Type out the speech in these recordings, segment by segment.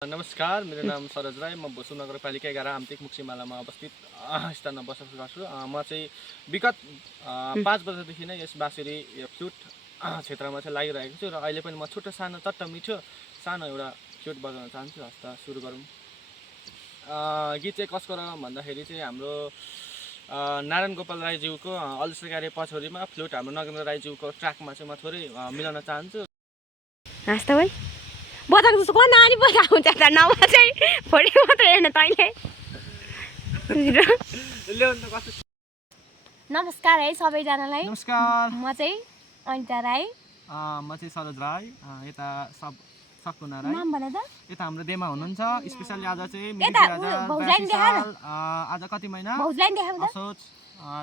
नमस्कार, मेरो नाम सरोज राई। म भोसु नगरपालिका 11 आमतिक मुक्सिमालामा अवस्थित स्थानमा बसोबास गर्छु। म चाहिँ विगत 5 वर्षदेखि नै यस बाँसुरी यो फ्लुट क्षेत्रमा चाहिँ लागिरहेको छु र अहिले पनि म छोटो सानो चट्ट मिठो सानो एउटा फ्लुट बजाउन चाहन्छु। हस्त सुरु गरौँ। गीत चाहिँ कसको र भन्दाखेरि चाहिँ हाम्रो नारायण गोपाल राईज्यूको अल्सगारे पछौरीमा फ्लुट हाम्रो नगेन्द्र राईज्यूको ट्र्याकमा चाहिँ म थोरै मिलाउन चाहन्छु। हाँस्दा भाइ बजाएको जस्तो को नानी बजाएको हुन्छ त नभए चाहिँ फोडी मात्र हेर्न तैँले। नमस्कार है सबैजनालाई। नमस्कार, म चाहिँ अनिता राई। म चाहिँ सरोज राई। यता सकुना राई। नाम भन त। यता हाम्रो देमा हुनुहुन्छ। स्पेसली आज चाहिँ यता भौजलाई नि देखा न। आज कति महिना भौजलाई नि देखाऊ त। असोज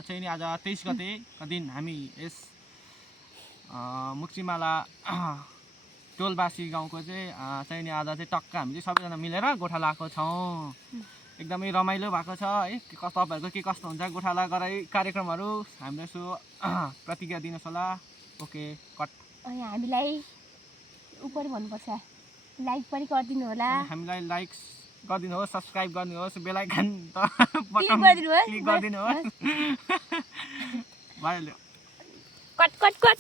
चाहिँ नि आज 23 गतेका दिन हामी यस मुक्सिमाला टोलबासी गाउँको चाहिँ नि आज चाहिँ टक्क हामी चाहिँ सबैजना मिलेर गोठालाको छौँ। एकदमै रमाइलो भएको छ है। तपाईँहरूको के कस्तो हुन्छ गोठाला गराई कार्यक्रमहरू हाम्रो यसो प्रतिक्रिया दिनुहोस् होला। Okay cut. अनि हामीलाई उपरि भन्नुपर्छ, लाइक पनि गरिदिनु होला। हामीलाई लाइक गरिदिनुहोस्, सब्सक्राइब गरिदिनुहोस्, बेल आइकन क्लिक गरिदिनुहोस्। क्लिक गरिदिनुहोस्। भयो। Cut cut cut.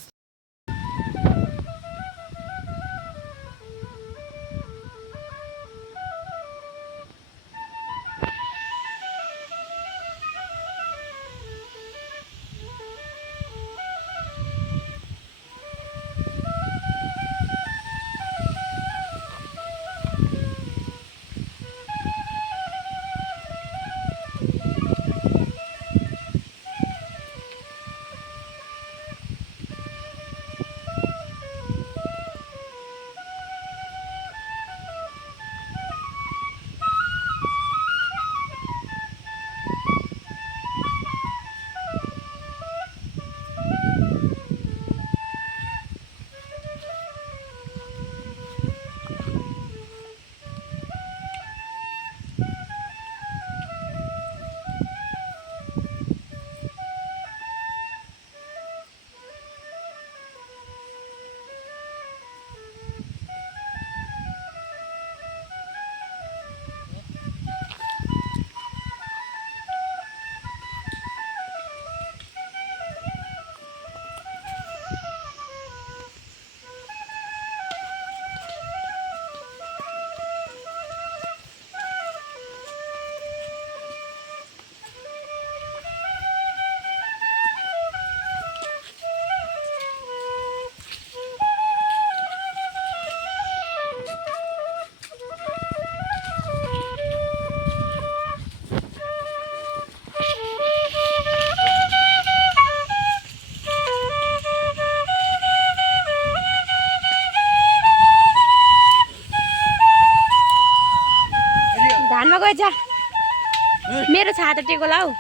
धानमा गएछ मेरो छाता टेको लाउ।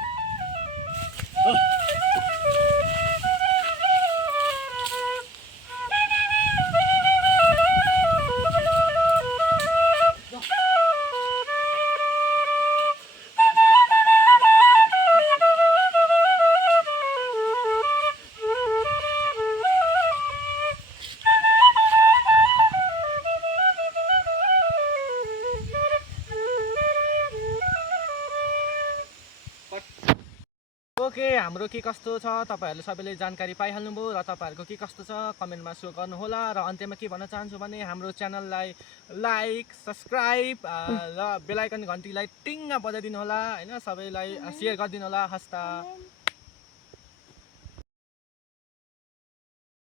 ओके, हाम्रो के कस्तो छ तपाईँहरूले सबैले जानकारी पाइहाल्नुभयो र तपाईँहरूको के कस्तो छ कमेन्टमा सो गर्नुहोला। र अन्त्यमा के भन्न चाहन्छु भने हाम्रो च्यानललाई लाइक, सब्सक्राइब र बेल आइकन घन्टीलाई टिङ्ग बजाइदिनु होला होइन। सबैलाई सेयर गरिदिनु होला। हस्ता।